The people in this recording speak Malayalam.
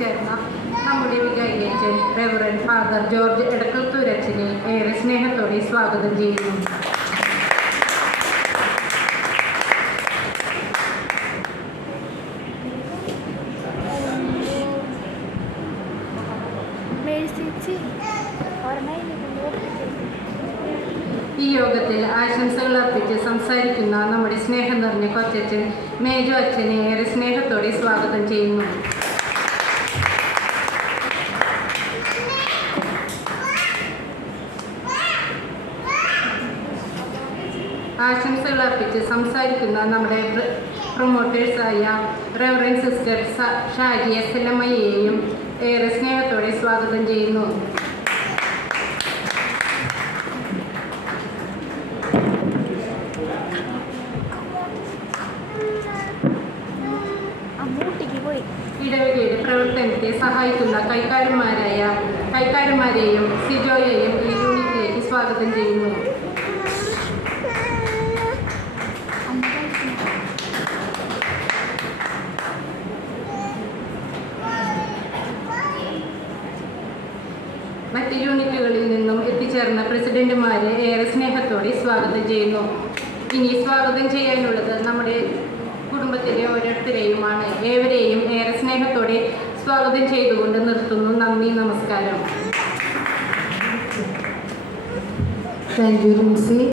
എത്തിച്ചേർന്ന നമ്മുടെ വികാരിയച്ഛൻ റെവറൻ ഫാദർ ജോർജ് എടക്കൽത്തൂരച്ഛനെ ഏറെ സ്നേഹത്തോടെ സ്വാഗതം ചെയ്യുന്നു. ഈ യോഗത്തിൽ ആശംസകൾ അർപ്പിച്ച് സംസാരിക്കുന്ന നമ്മുടെ സ്നേഹം നിറഞ്ഞ കൊച്ചച്ഛൻ മേജു അച്ഛനെ ഏറെ സ്നേഹത്തോടെ സ്വാഗതം ചെയ്യുന്നു. ആശംസകൾ അർപ്പിച്ച് സംസാരിക്കുന്ന നമ്മുടെ പ്രൊമോട്ടേഴ്സായ റെവറൻ സിസ്റ്റർ ഷാജി എസ്എൽഎംഐയെയും ഏറെ സ്നേഹത്തോടെ സ്വാഗതം ചെയ്യുന്നു. ഇടവകയുടെ പ്രവർത്തനത്തെ സഹായിക്കുന്ന കൈക്കാരന്മാരെയും സിജോയെയും ഈ യൂണിറ്റിലേക്ക് സ്വാഗതം ചെയ്യുന്നു. മറ്റ് യൂണിറ്റുകളിൽ നിന്നും എത്തിച്ചേർന്ന പ്രസിഡന്റുമാരെ ഏറെ സ്നേഹത്തോടെ സ്വാഗതം ചെയ്യുന്നു. ഇനി സ്വാഗതം ചെയ്യാനുള്ളത് നമ്മുടെ കുടുംബത്തിലെ ഓരോരുത്തരെയുമാണ്. ഏവരെയും ഏറെ സ്നേഹത്തോടെ സ്വാഗതം ചെയ്തുകൊണ്ട് നിർത്തുന്നു. നന്ദി, നമസ്കാരം. Thank you.